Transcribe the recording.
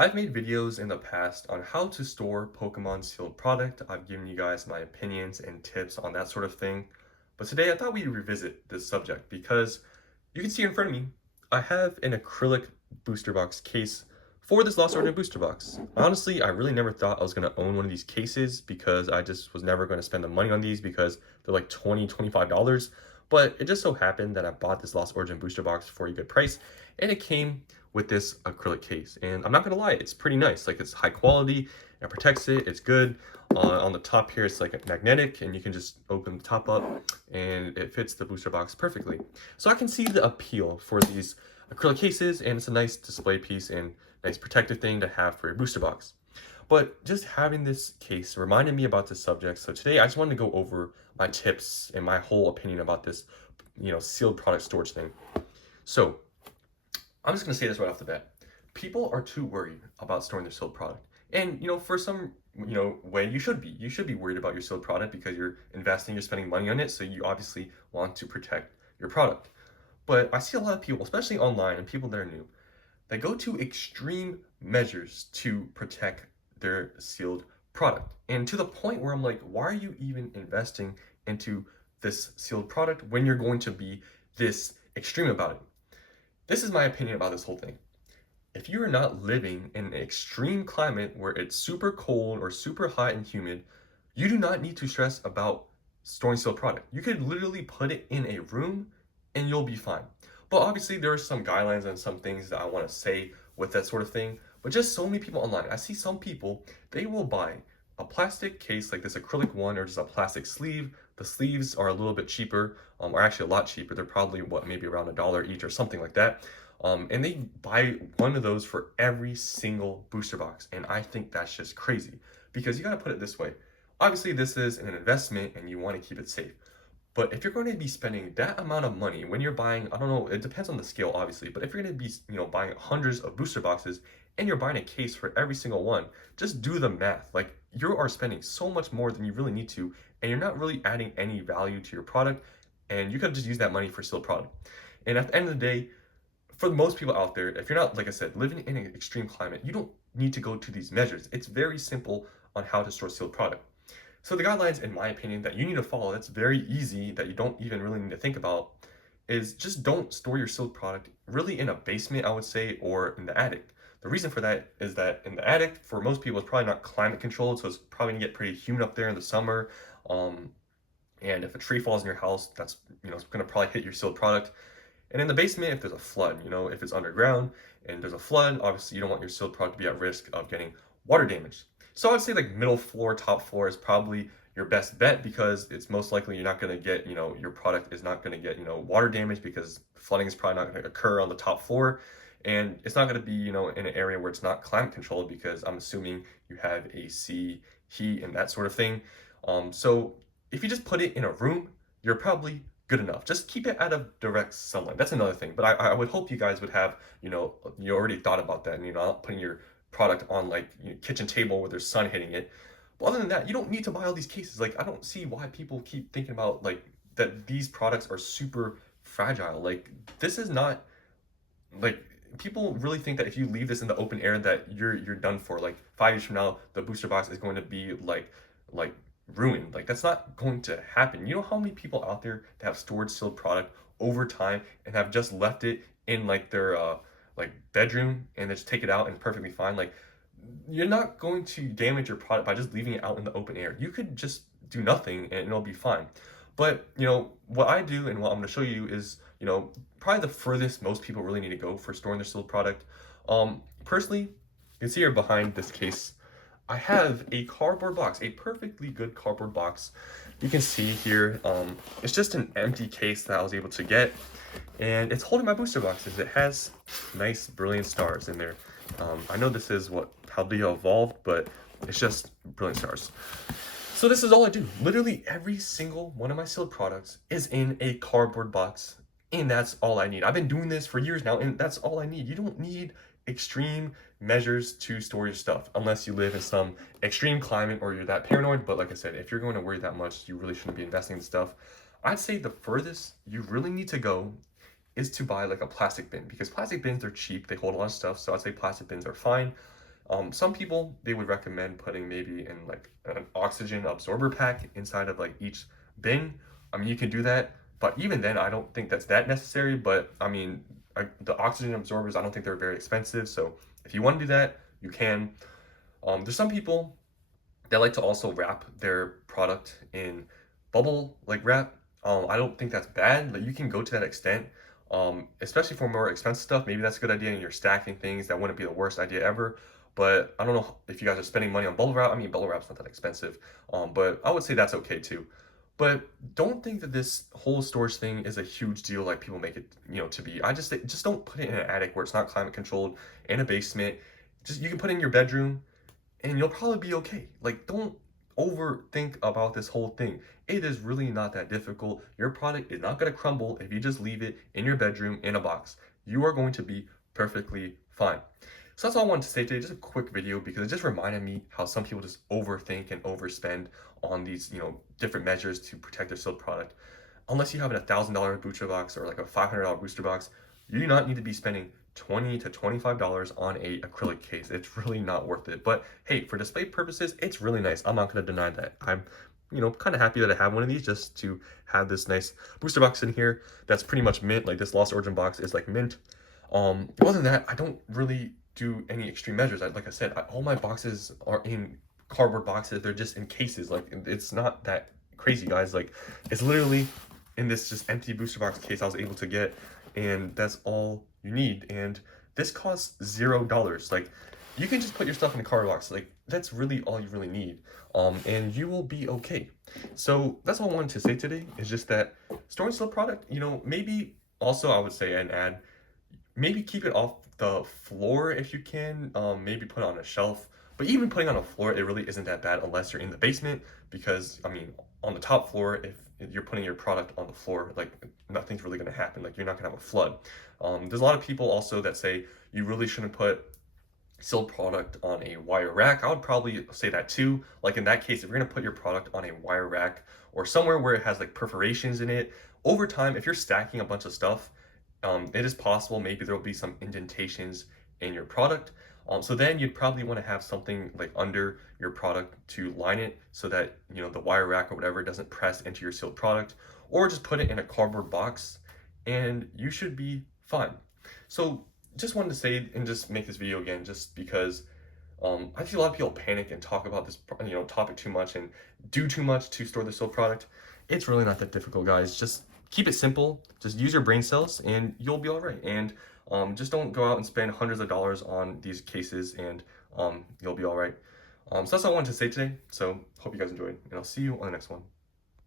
I've made videos in the past on how to store Pokemon sealed product. I've given you guys my opinions and tips on that sort of thing. But today I thought we'd revisit this subject because you can see in front of me, I have an acrylic booster box case for this Lost Origin booster box. Honestly, I really never thought I was going to own one of these cases because I just was never going to spend the money on these because they're like $25. But it just so happened that I bought this Lost Origin booster box for a good price and it came with this acrylic case. And I'm not gonna lie, it's pretty nice. Like, it's high quality, it protects it, it's good. On the top here, it's like a magnetic, and you can just open the top up and it fits the booster box perfectly. So I can see the appeal for these acrylic cases, and it's a nice display piece and nice protective thing to have for your booster box. But just having this case reminded me about this subject. So today I just wanted to go over my tips and my whole opinion about this, sealed product storage thing. So I'm just going to say this right off the bat. People are too worried about storing their sealed product. And, for some, way you should be. You should be worried about your sealed product because you're investing, you're spending money on it. So you obviously want to protect your product. But I see a lot of people, especially online and people that are new, that go to extreme measures to protect their sealed product. And to the point where I'm like, why are you even investing into this sealed product when you're going to be this extreme about it? This is my opinion about this whole thing. If you are not living in an extreme climate where it's super cold or super hot and humid, you do not need to stress about storing sealed product. You could literally put it in a room and you'll be fine. But obviously there are some guidelines and some things that I want to say with that sort of thing. But just so many people online, I see some people, they will buy a plastic case like this acrylic one or just a plastic sleeve. The sleeves are a little bit cheaper, or actually a lot cheaper. They're probably maybe around $1 each or something like that. And they buy one of those for every single booster box. And I think that's just crazy because you got to put it this way. Obviously, this is an investment and you want to keep it safe. But if you're going to be spending that amount of money when you're buying, I don't know, it depends on the scale, obviously, but if you're going to be, buying hundreds of booster boxes and you're buying a case for every single one, just do the math. Like, you are spending so much more than you really need to, and you're not really adding any value to your product, and you could just use that money for still product. And at the end of the day, for most people out there, if you're not, like I said, living in an extreme climate, you don't need to go to these measures. It's very simple on how to store sealed product. So the guidelines, in my opinion, that you need to follow, that's very easy, that you don't even really need to think about, is just don't store your sealed product really in a basement, I would say, or in the attic. The reason for that is that in the attic, for most people, it's probably not climate controlled, so it's probably gonna get pretty humid up there in the summer. Um, and if a tree falls in your house, that's it's gonna probably hit your sealed product. And in the basement, if there's a flood, if it's underground and there's a flood, obviously you don't want your sealed product to be at risk of getting water damage. So I'd say like middle floor, top floor is probably your best bet because it's most likely you're not going to get, your product is not going to get, water damage because flooding is probably not going to occur on the top floor. And it's not going to be, in an area where it's not climate controlled because I'm assuming you have AC, heat, and that sort of thing. So if you just put it in a room, you're probably good enough. Just keep it out of direct sunlight. That's another thing. But I would hope you guys would have, you already thought about that and, not putting your product on like kitchen table where there's sun hitting it. But other than that, you don't need to buy all these cases. Like, I don't see why people keep thinking about like that these products are super fragile. Like, this is not like people really think that if you leave this in the open air that you're done for. Like 5 years from now, the booster box is going to be like ruined. Like, that's not going to happen. You know how many people out there that have stored sealed product over time and have just left it in like their like bedroom and they just take it out and perfectly fine. Like, you're not going to damage your product by just leaving it out in the open air. You could just do nothing and it'll be fine. But what I do and what I'm going to show you is probably the furthest most people really need to go for storing their sealed product. Personally, you can see here behind this case, I have a cardboard box, a perfectly good cardboard box. You can see here, it's just an empty case that I was able to get, and it's holding my booster boxes. It has nice, brilliant stars in there. I know this is how they evolved, but it's just brilliant stars. So this is all I do. Literally every single one of my sealed products is in a cardboard box, and that's all I need. I've been doing this for years now, and that's all I need. You don't need extreme measures to store your stuff unless you live in some extreme climate or you're that paranoid. But like I said, if you're going to worry that much, you really shouldn't be investing in stuff. I'd say the furthest you really need to go is to buy like a plastic bin because plastic bins are cheap. They hold a lot of stuff. So I'd say plastic bins are fine. Some people, they would recommend putting maybe in like an oxygen absorber pack inside of like each bin. I mean, you can do that, but even then, I don't think that's that necessary. But I mean, the oxygen absorbers, I don't think they're very expensive. So if you want to do that, you can. There's some people they like to also wrap their product in bubble like wrap. I don't think that's bad. Like you can go to that extent. Especially for more expensive stuff, maybe that's a good idea and you're stacking things. That wouldn't be the worst idea ever. But I don't know if you guys are spending money on bubble wrap. I mean, bubble wrap's not that expensive. But I would say that's okay too. But don't think that this whole storage thing is a huge deal like people make it, to be. I just don't put it in an attic where it's not climate controlled, in a basement. Just you can put it in your bedroom and you'll probably be okay. Like, don't overthink about this whole thing. It is really not that difficult. Your product is not going to crumble if you just leave it in your bedroom in a box. You are going to be perfectly fine. So that's all I wanted to say today. Just a quick video because it just reminded me how some people just overthink and overspend on these, different measures to protect their sealed product. Unless you have a $1,000 booster box or like a $500 booster box, you do not need to be spending $20 to $25 on a acrylic case. It's really not worth it. But hey, for display purposes, it's really nice. I'm not going to deny that. I'm, kind of happy that I have one of these just to have this nice booster box in here that's pretty much mint. Like this Lost Origin box is like mint. Other than that, I don't really do any extreme measures. Like I said, all my boxes are in cardboard boxes. They're just in cases. Like it's not that crazy, guys. Like it's literally in this just empty booster box case I was able to get, and that's all you need. And this costs $0. Like you can just put your stuff in a cardboard box. Like that's really all you really need, and you will be okay. So that's all I wanted to say today, is just that storing still product, maybe also I would say and add, maybe keep it off the floor if you can. Maybe put it on a shelf. But even putting on a floor, it really isn't that bad unless you're in the basement, because I mean, on the top floor, if you're putting your product on the floor, like nothing's really gonna happen. Like you're not gonna have a flood. There's a lot of people also that say you really shouldn't put sealed product on a wire rack. I would probably say that too. Like in that case, if you're gonna put your product on a wire rack or somewhere where it has like perforations in it, over time, if you're stacking a bunch of stuff, it is possible maybe there will be some indentations in your product. So then you'd probably want to have something like under your product to line it so that, the wire rack or whatever doesn't press into your sealed product, or just put it in a cardboard box and you should be fine. So just wanted to say and just make this video again, just because I see a lot of people panic and talk about this, topic too much and do too much to store the sealed product. It's really not that difficult, guys. Just keep it simple. Just use your brain cells and you'll be all right. And just don't go out and spend hundreds of dollars on these cases, and you'll be all right. So that's all I wanted to say today. So hope you guys enjoyed, and I'll see you on the next one.